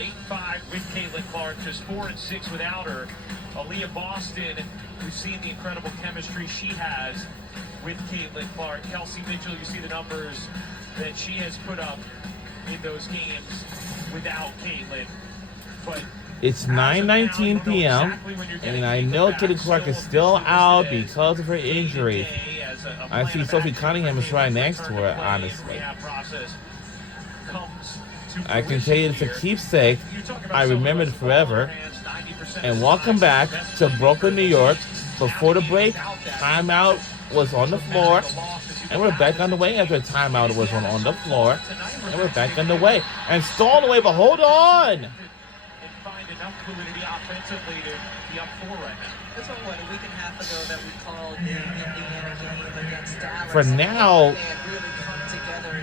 8-5 with Caitlin Clark, just 4-6 without her. Aaliyah Boston, we've seen the incredible chemistry she has with Caitlin Clark. Kelsey Mitchell, you see the numbers that she has put up in those games without Caitlin. But it's 9:19 p.m. and I know Caitlin Clark is still out because of her injury. I see Sophie Cunningham is right next to her, honestly. I can tell you it's a keepsake. I remember it forever. And welcome back to Brooklyn, New York. Before the break, timeout was on the floor. And we're back on the way after a timeout was on the floor. And we're back on the way. And stolen away, but hold on. For now,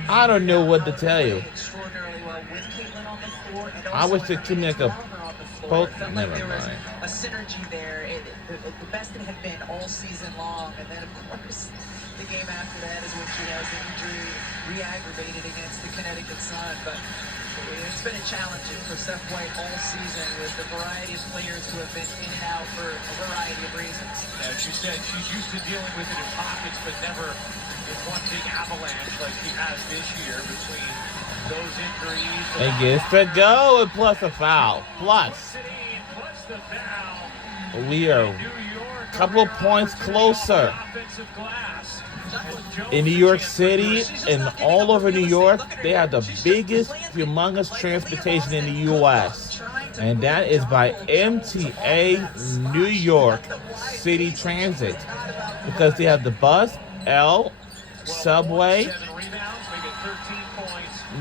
I don't know what to tell you. I wish they could make a post. Never mind. A synergy there. The best it had been all season long, and then of course the game after that is when she has the injury re-aggravated against the Connecticut Sun. But it's been a challenge for Steph White all season with the variety of players who have been in and out for a variety of reasons. As she said, she's used to dealing with it in pockets, but never in one big avalanche like she has this year between those injuries. And gets to go and plus a foul. Plus. We are a couple of points closer. In New York City and all over New York, they have the biggest, humongous transportation in the U.S. And that is by MTA New York City Transit. Because they have the bus, L, subway,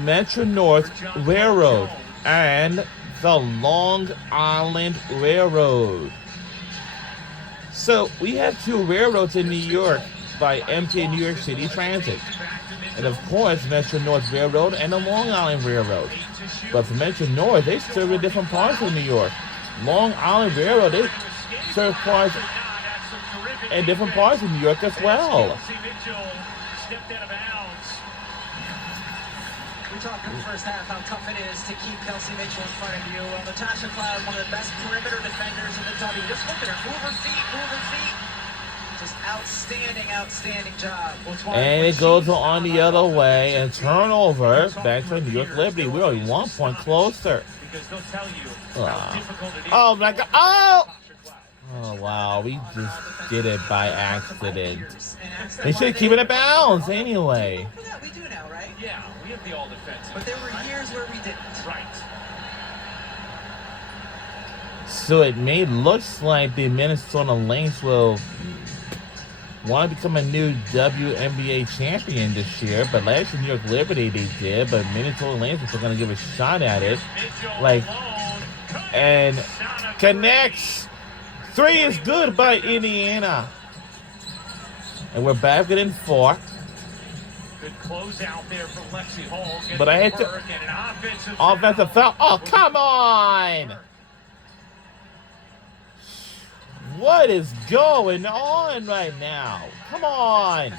Metro North Railroad, and the Long Island Railroad. So we have two railroads in New York by MTA New York City Transit. And of course, Metro North Railroad and the Long Island Railroad. But for Metro North, they serve in different parts of New York. Long Island Railroad, they serve parts in different parts of New York as well. We talked in the first half how tough it is to keep Kelsey Mitchell in front of you. Well, Natasha Cloud, one of the best perimeter defenders in the W. Just look at her, move her feet. Just outstanding job. And it goes on the other way and turnover back to New York Liberty. We're only 1 point closer. Oh my God! Oh wow! We just did it by accident. They should keep it at bounds anyway. We do now, right? Yeah, we have the all defensive. But there were years where we didn't. Right. So it may look like the Minnesota Lynx will want to become a new WNBA champion this year, but last year New York Liberty they did, but Minnesota Lynx are going to give a shot at it. And connects. 3 is good by Indiana. And we're back within 4. Good close out there from Lexi Hall. But I hit the offensive foul. Oh, come on! What is going on right now? Come on!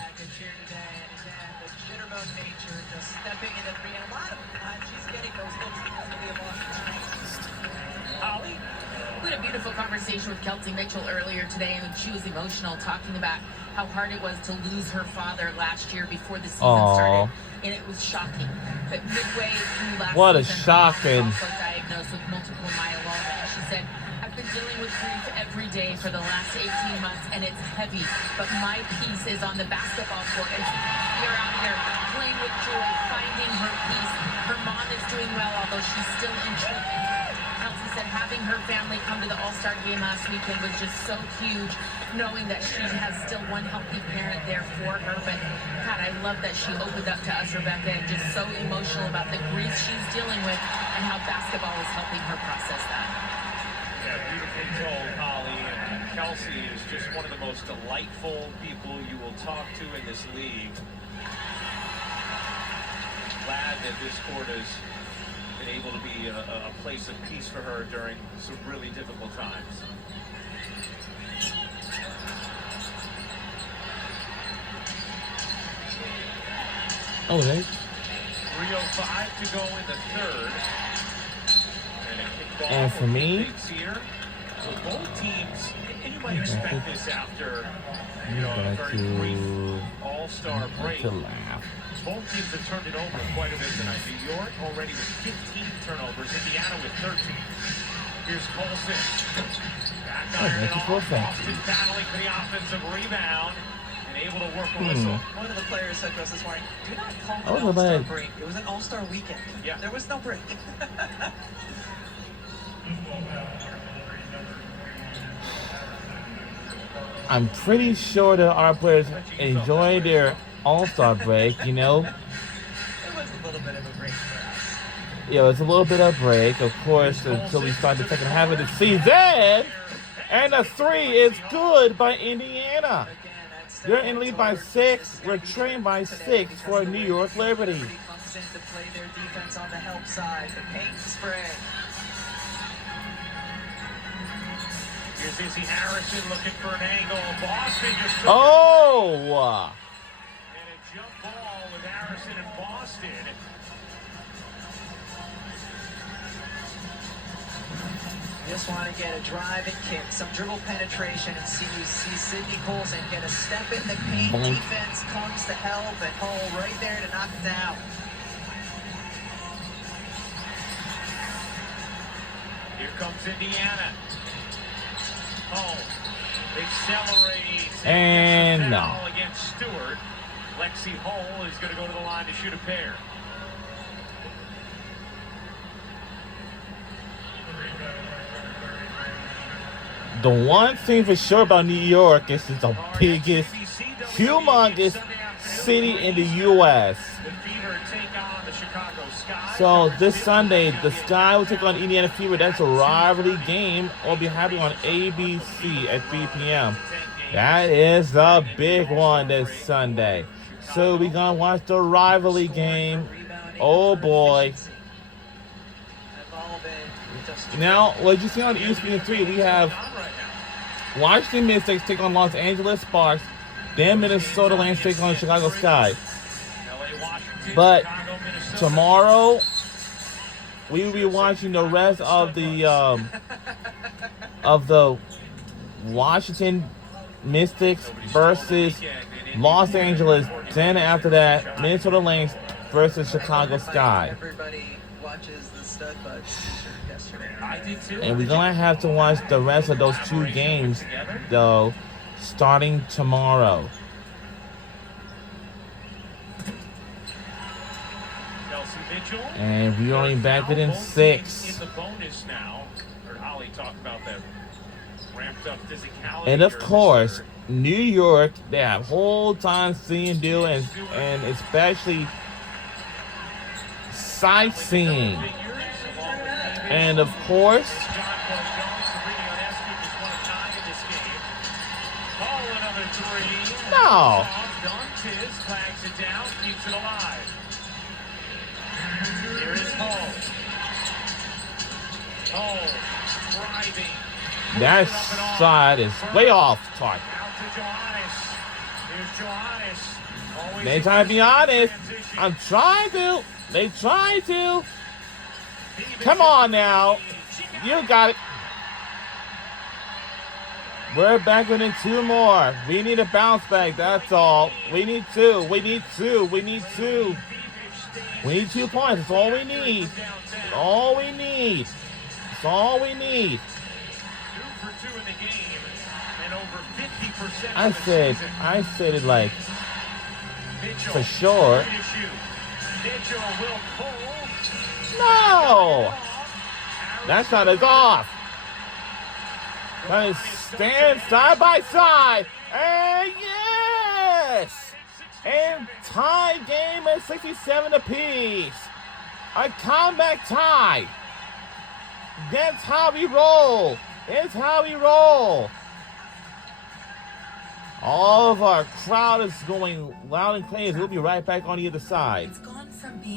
We had a beautiful conversation with Kelsey Mitchell earlier today, and she was emotional, talking about how hard it was to lose her father last year before the season started, and it was shocking. But midway through last season, shocking! Also diagnosed with multiple myeloma, and she said, "I've been dealing with grief every day for the last 18 months, and it's heavy. But my piece is on the basketball court, and we're out here playing with joy, finding her peace. Her mom is doing well, although she's still in treatment." Kelsey said having her family come to the All-Star game last weekend was just so huge, knowing that she has still one healthy parent there for her. But God, I love that she opened up to us, Rebecca, and just so emotional about the grief she's dealing with and how basketball is helping her process that. Yeah, beautifully told, Holly. And Kelsey is just one of the most delightful people you will talk to in this league. Glad that this court has been able to be a place of peace for her during some really difficult times. Oh, 3:05 to go in the third. And ball. And for me, Things here. So both teams, and you might expect this after I'm a going very brief to all-star break. laugh. Both teams have turned it over quite a bit tonight. New York already with 15 turnovers. Indiana with 13. Here's Colson. Back Oh, iron that's it a off. full thing. Boston battling for the offensive rebound and able to work a whistle. One of the players said to us this morning, do not call it Oh, an no, all-star but- break. It was an all-star weekend. Yeah. There was no break. I'm pretty sure that our players enjoy their All-Star break, you know? It was a little bit of a break for us. Yeah, it's a little bit of break, of course, until we start the second half of the season. And the three is good by Indiana. Again, that's They're in lead by 6. We're trailing by 6 for New York Liberty. Comes in to play their defense on the help side. The paint spray. Here's Izzy Harrison looking for an angle. Boston just took Oh! and a jump ball with Harrison and Boston. Just want to get a drive and kick, some dribble penetration, and see Sidney Colson get a step in the paint. Boink. Defense comes to help, and Hull right there to knock it down. Here comes Indiana. Hull accelerates And gets the no. foul against Stewart. Lexi Hull is going to go to the line to shoot a pair. The one thing for sure about New York is it's the biggest, humongous city in the U.S. The Fever take on the Chicago Sky. So this Sunday, the Sky will take on Indiana Fever. That's a rivalry game. Will be happening on ABC at 3 p.m. That is the big one this Sunday. So we're going to watch the rivalry game. Oh, boy. Now, what you see on ESPN 3, we have Washington Mystics take on Los Angeles Sparks. Then Minnesota Lance take on Chicago Sky. But tomorrow, we will be watching the rest of the Washington Mystics versus Los Angeles. Then after that, Minnesota Lynx versus Chicago Sky. Everybody watches the Stud Buds feature yesterday. I did too. And we're gonna have to watch the rest of those two games, though, starting tomorrow. Kelsey Mitchell. And we're only back within Both 6. teams in the bonus now. Heard Holly talk about that ramped up physicality. And of here. course, New York, they have whole time seeing do and especially sightseeing. And of course, John Paul Jones, Sabrina Ionescu just won a tie in this game. Hall another three. No. Don Tiz flags it down, keeps it alive. Here is Hall. Hall driving. that shot is way off target. Out to Johannes. Here's Johannes. Always They trying to be honest. transition. I'm trying to. They trying to. Come on now. You got it. We're back within 2 more. We need a bounce back. That's all. We need 2. We need 2. We need 2. We need 2 points. That's all we need. That's all we need. That's all we need. 2 for 2 in the game, and over 50% I of the said season. it like Mitchell, for sure. free to shoot. Mitchell will pull. No. That shot is off. That is stand side by side. And yes! And tie game at 67 apiece. A comeback tie. That's how we roll. It's how we roll. All of our crowd is going loud and clear. We'll be right back on the other side. It's gone from being